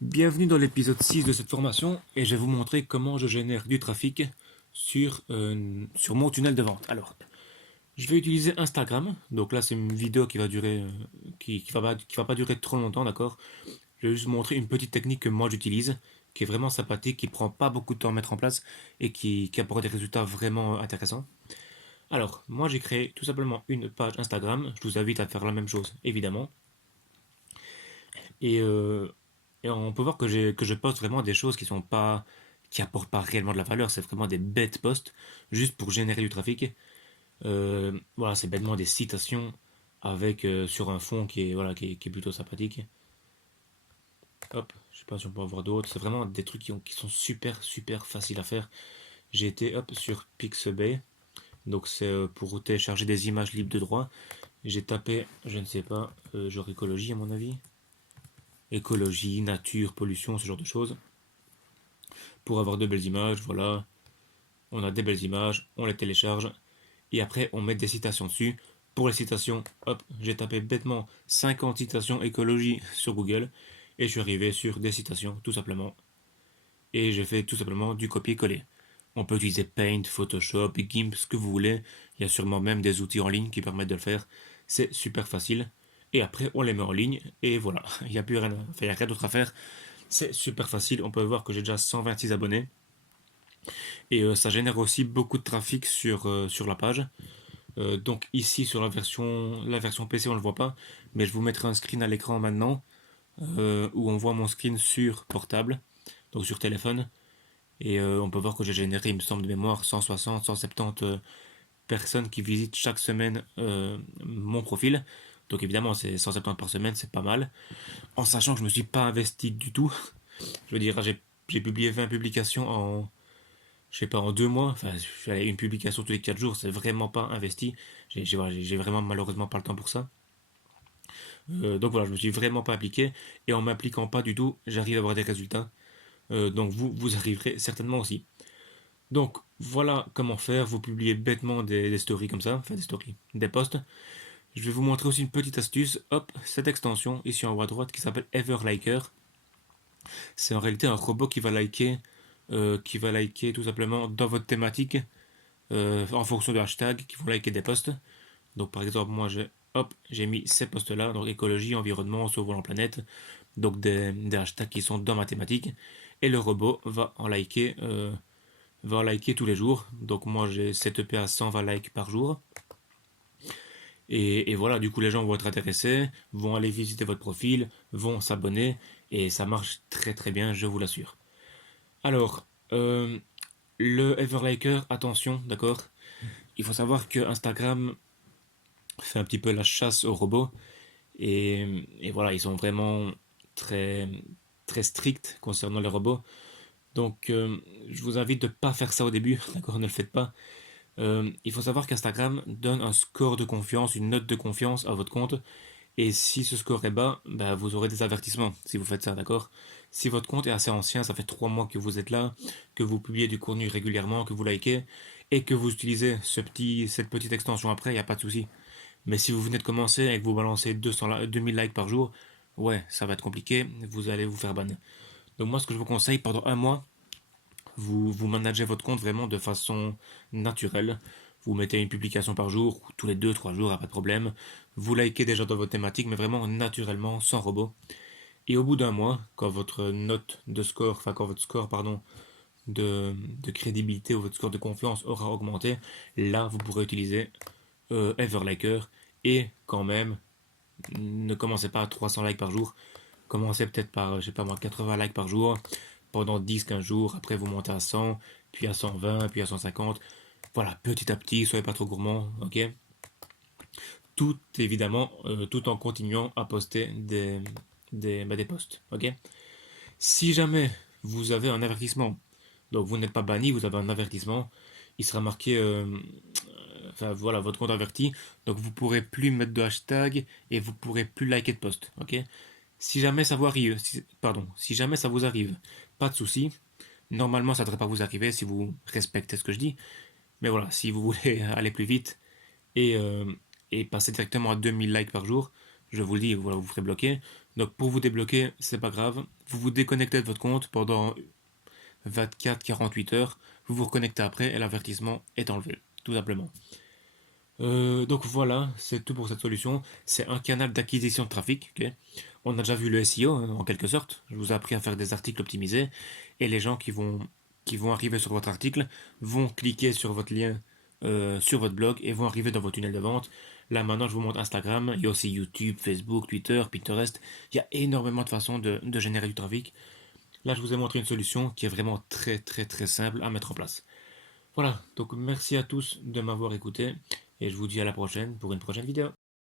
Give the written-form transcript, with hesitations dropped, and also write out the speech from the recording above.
Bienvenue dans l'épisode 6 de cette formation et je vais vous montrer comment je génère du trafic sur mon tunnel de vente. Alors, je vais utiliser Instagram. Donc là, c'est une vidéo qui va durer, qui va pas durer trop longtemps, d'accord? Je vais juste vous montrer une petite technique que moi j'utilise, qui est vraiment sympathique, qui prend pas beaucoup de temps à mettre en place et qui apporte des résultats vraiment intéressants. Alors, moi j'ai créé tout simplement une page Instagram. Je vous invite à faire la même chose, évidemment. Et, euh, et on peut voir que je poste vraiment des choses qui apportent pas réellement de la valeur. C'est vraiment des bêtes posts juste pour générer du trafic. Voilà, c'est bêtement des citations avec sur un fond qui est plutôt sympathique. Hop, je sais pas si on peut en voir d'autres. C'est vraiment des trucs qui sont super faciles à faire. J'ai été hop sur Pixabay. Donc c'est pour télécharger des images libres de droit. J'ai tapé, je ne sais pas, genre écologie à mon avis. Écologie, nature, pollution, ce genre de choses. Pour avoir de belles images, voilà. On a des belles images, on les télécharge. Et après, on met des citations dessus. Pour les citations, hop, j'ai tapé bêtement 50 citations écologie sur Google. Et je suis arrivé sur des citations, tout simplement. Et j'ai fait tout simplement du copier-coller. On peut utiliser Paint, Photoshop, GIMP, ce que vous voulez. Il y a sûrement même des outils en ligne qui permettent de le faire. C'est super facile. Et après, on les met en ligne. Et voilà, il n'y a plus rien, enfin, il y a rien d'autre à faire. C'est super facile. On peut voir que j'ai déjà 126 abonnés. Et ça génère aussi beaucoup de trafic sur la page. Donc ici sur la version PC on ne le voit pas, mais je vous mettrai un screen à l'écran maintenant où on voit mon screen sur portable, donc sur téléphone. Et on peut voir que j'ai généré, il me semble de mémoire, 160, 170 personnes qui visitent chaque semaine mon profil. Donc évidemment c'est 170 par semaine, c'est pas mal. En sachant que je me suis pas investi du tout. Je veux dire, j'ai publié 20 publications je sais pas, en 2 mois, enfin, une publication tous les 4 jours, c'est vraiment pas investi. Voilà, j'ai vraiment malheureusement pas le temps pour ça. Donc voilà, je me suis vraiment pas appliqué. Et en m'appliquant pas du tout, j'arrive à avoir des résultats. Donc vous arriverez certainement aussi. Donc voilà comment faire. Vous publiez bêtement des stories comme ça, enfin des stories, des posts. Je vais vous montrer aussi une petite astuce. Hop, cette extension ici en haut à droite qui s'appelle Everliker. C'est en réalité un robot qui va liker tout simplement dans votre thématique en fonction de hashtags qui vont liker des posts. Donc par exemple, moi j'ai mis ces posts-là, donc écologie, environnement, sauvons la planète, donc des hashtags qui sont dans ma thématique, et le robot va en liker tous les jours. Donc moi j'ai setupé à 120 likes par jour. Et voilà, du coup les gens vont être intéressés, vont aller visiter votre profil, vont s'abonner, et ça marche très bien, je vous l'assure. Alors, le Everliker, attention, d'accord. Il faut savoir que Instagram fait un petit peu la chasse aux robots et voilà, ils sont vraiment très très stricts concernant les robots. Donc, je vous invite de ne pas faire ça au début, d'accord, ne le faites pas. Il faut savoir qu'Instagram donne un score de confiance, une note de confiance à votre compte. Et si ce score est bas, bah, vous aurez des avertissements si vous faites ça, d'accord. Si votre compte est assez ancien, ça fait 3 mois que vous êtes là, que vous publiez du contenu régulièrement, que vous likez, et que vous utilisez cette petite extension après, il n'y a pas de souci. Mais si vous venez de commencer et que vous balancez 2000 likes par jour, ouais, ça va être compliqué, vous allez vous faire ban. Donc moi, ce que je vous conseille, pendant un mois, vous managez votre compte vraiment de façon naturelle. Vous mettez une publication par jour, tous les 2 3 jours, pas de problème. Vous likez déjà dans votre thématique, mais vraiment naturellement, sans robot. Et au bout d'un mois, quand votre note de score, enfin quand votre score, pardon, de crédibilité ou votre score de confiance aura augmenté, là, vous pourrez utiliser Everliker. Et quand même, ne commencez pas à 300 likes par jour. Commencez peut-être par, je sais pas moi, 80 likes par jour pendant 10 15 jours. Après, vous montez à 100, puis à 120, puis à 150. Voilà, petit à petit, soyez pas trop gourmand, ok. Tout évidemment, tout en continuant à poster des posts, ok. Si jamais vous avez un avertissement, donc vous n'êtes pas banni, vous avez un avertissement, il sera marqué, enfin voilà, votre compte averti, donc vous pourrez plus mettre de hashtag et vous pourrez plus liker de post, ok. Si jamais ça vous arrive, si jamais ça vous arrive, pas de souci. Normalement, ça ne devrait pas vous arriver si vous respectez ce que je dis. Mais voilà, si vous voulez aller plus vite et, euh, et passer directement à 2000 likes par jour, je vous le dis, voilà, vous ferez bloquer. Donc pour vous débloquer, c'est pas grave. Vous vous déconnectez de votre compte pendant 24-48 heures. Vous vous reconnectez après et l'avertissement est enlevé, tout simplement. Donc voilà, c'est tout pour cette solution. C'est un canal d'acquisition de trafic. Ok. On a déjà vu le SEO hein, en quelque sorte. Je vous ai appris à faire des articles optimisés et les gens qui vont arriver sur votre article vont cliquer sur votre lien sur votre blog et vont arriver dans votre tunnel de vente. Là maintenant, je vous montre Instagram. Il y a aussi YouTube, Facebook, Twitter, Pinterest. Il y a énormément de façons de générer du trafic. Là, je vous ai montré une solution qui est vraiment très très très simple à mettre en place. Voilà, donc merci à tous de m'avoir écouté et je vous dis à la prochaine pour une prochaine vidéo.